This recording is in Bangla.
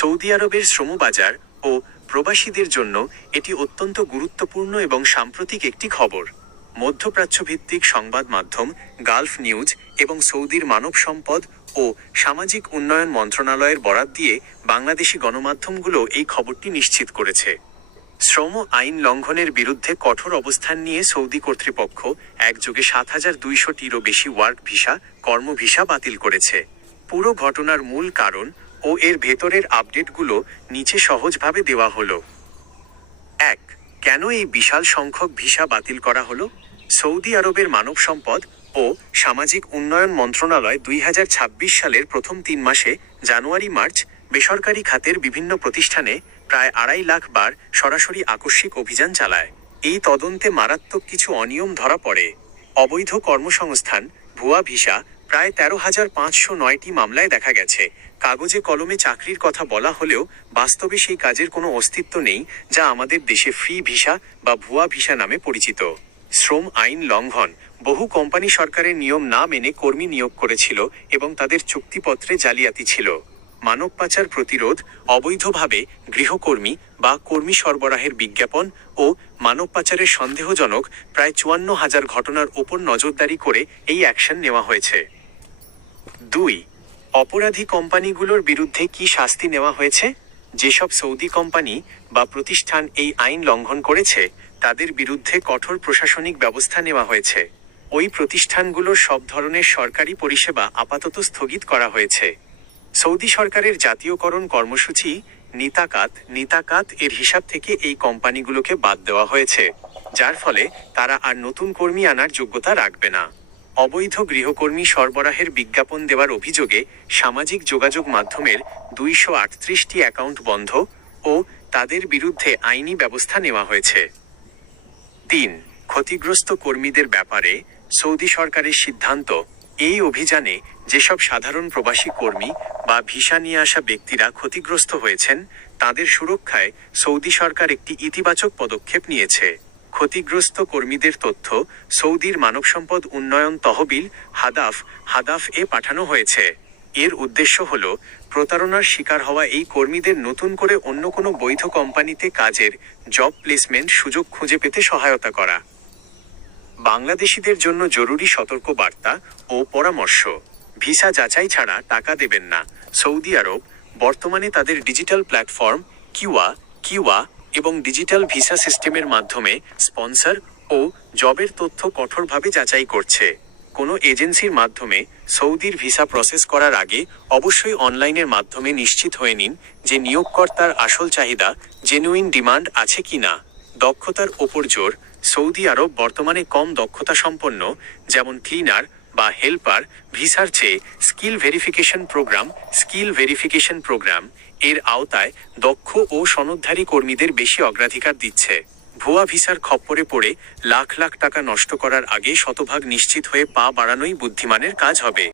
সৌদি আরবের শ্রমবাজার ও প্রবাসীদের জন্য এটি অত্যন্ত গুরুত্বপূর্ণ এবং সাম্প্রতিক একটি খবর। মধ্যপ্রাচ্যভিত্তিক সংবাদ মাধ্যম গালফ নিউজ এবং সৌদির মানব সম্পদ ও সামাজিক উন্নয়ন মন্ত্রণালয়ের বরাত দিয়ে বাংলাদেশি গণমাধ্যমগুলো এই খবরটি নিশ্চিত করেছে। শ্রম আইন লঙ্ঘনের বিরুদ্ধে কঠোর অবস্থান নিয়ে সৌদি কর্তৃপক্ষ একযোগে ৭,২০০টিরও বেশি ওয়ার্ক ভিসা, কর্ম ভিসা বাতিল করেছে। পুরো ঘটনার মূল কারণ ও এর ভেতরের আপডেটগুলো নিচে সহজভাবে দেওয়া হলো। ১. কেন এই বিশাল সংখ্যক ভিসা বাতিল করা হলো? সৌদি আরবের মানব সম্পদ ও সামাজিক উন্নয়ন মন্ত্রণালয় ২০২৬ সালের প্রথম ৩ মাসে জানুয়ারি-মার্চ বেসরকারি খাতের বিভিন্ন প্রতিষ্ঠানে প্রায় ২.৫ লাখ বার সরাসরি আকস্মিক অভিযান চালায়। এই তদন্তে মারাত্মক কিছু অনিয়ম ধরা পড়ে। অবৈধ কর্মসংস্থান, ভুয়া ভিসা প্রায় ১৩,৫০৯টি মামলায় দেখা গেছে। কাগজে কলমে চাকরির কথা বলা হলেও বাস্তবে সেই কাজের কোনো অস্তিত্ব নেই, যা আমাদের দেশে ফ্রি ভিসা বা ভুয়া ভিসা নামে পরিচিত। শ্রম আইন লঙ্ঘন। বহু কোম্পানি সরকারের নিয়ম না মেনে কর্মী নিয়োগ করেছিল এবং তাদের চুক্তিপত্রে জালিয়াতি ছিল। মানব পাচার প্রতিরোধ। অবৈধভাবে গৃহকর্মী বা কর্মী সরবরাহের বিজ্ঞাপন ও মানব পাচারের সন্দেহজনক প্রায় ৫৪,০০০ ঘটনার ওপর নজরদারি করে এই অ্যাকশন নেওয়া হয়েছে। ২. অপরাধী কোম্পানিগুলোর বিরুদ্ধে কি শাস্তি নেওয়া হয়েছে? যেসব সৌদি কোম্পানি বা প্রতিষ্ঠান এই আইন লঙ্ঘন করেছে তাদের বিরুদ্ধে কঠোর প্রশাসনিক ব্যবস্থা নেওয়া হয়েছে। ওই প্রতিষ্ঠানগুলোর সব ধরনের সরকারি পরিষেবা আপাতত স্থগিত করা হয়েছে। সৌদি সরকারের জাতীয়করণ কর্মসূচি নিতাকাত এর হিসাব থেকে এই কোম্পানিগুলোকে বাদ দেওয়া হয়েছে, যার ফলে তারা আর নতুন কর্মী আনার যোগ্যতা রাখবে না। অবৈধ গৃহকর্মী সরবরাহের বিজ্ঞাপন দেওয়ার অভিযোগে সামাজিক যোগাযোগ মাধ্যমের ২৩৮টি অ্যাকাউন্ট বন্ধ ও তাদের বিরুদ্ধে আইনি ব্যবস্থা নেওয়া হয়েছে। ৩. ক্ষতিগ্রস্ত কর্মীদের ব্যাপারে সৌদি সরকারের সিদ্ধান্ত। এই অভিযানে যেসব সাধারণ প্রবাসী কর্মী বা ভিসা নিয়ে আসা ব্যক্তিরা ক্ষতিগ্রস্ত হয়েছেন তাদের সুরক্ষায় সৌদি সরকার একটি ইতিবাচক পদক্ষেপ নিয়েছে। ক্ষতিগ্রস্ত কর্মীদের তথ্য সৌদির মানবসম্পদ উন্নয়ন তহবিল হাদাফ এ পাঠানো হয়েছে। এর উদ্দেশ্য হল প্রতারণার শিকার হওয়া এই কর্মীদের নতুন করে অন্য কোনো বৈধ কোম্পানিতে কাজের জব প্লেসমেন্ট সুযোগ খুঁজে পেতে সহায়তা করা। বাংলাদেশিদের জন্য জরুরি সতর্ক বার্তা ও পরামর্শ। ভিসা যাচাই ছাড়া টাকা দেবেন না। সৌদি আরব বর্তমানে তাদের ডিজিটাল প্ল্যাটফর্ম কিওয়া এবং ডিজিটাল ভিসা সিস্টেমের মাধ্যমে স্পন্সর ও জবের তথ্য কঠোরভাবে যাচাই করছে। কোনো এজেন্সির মাধ্যমে সৌদির ভিসা প্রসেস করার আগে অবশ্যই অনলাইনের মাধ্যমে নিশ্চিত হয়ে নিন যে নিয়োগকর্তার আসল চাহিদা, জেনুইন ডিমান্ড আছে কিনা। দক্ষতার ওপর জোর। সৌদি আরব বর্তমানে কম দক্ষতা সম্পন্ন, যেমন ক্লিনার বা হেল্পার ভিসার চেয়ে স্কিল ভেরিফিকেশন প্রোগ্রাম এর আওতায় দক্ষ ও সনদধারী কর্মীদের বেশি অগ্রাধিকার দিচ্ছে। ভুয়া ভিসার খপ্পরে পড়ে লাখ লাখ টাকা নষ্ট করার আগে শতভাগ নিশ্চিত হয়ে পা বাড়ানোই বুদ্ধিমানের কাজ হবে।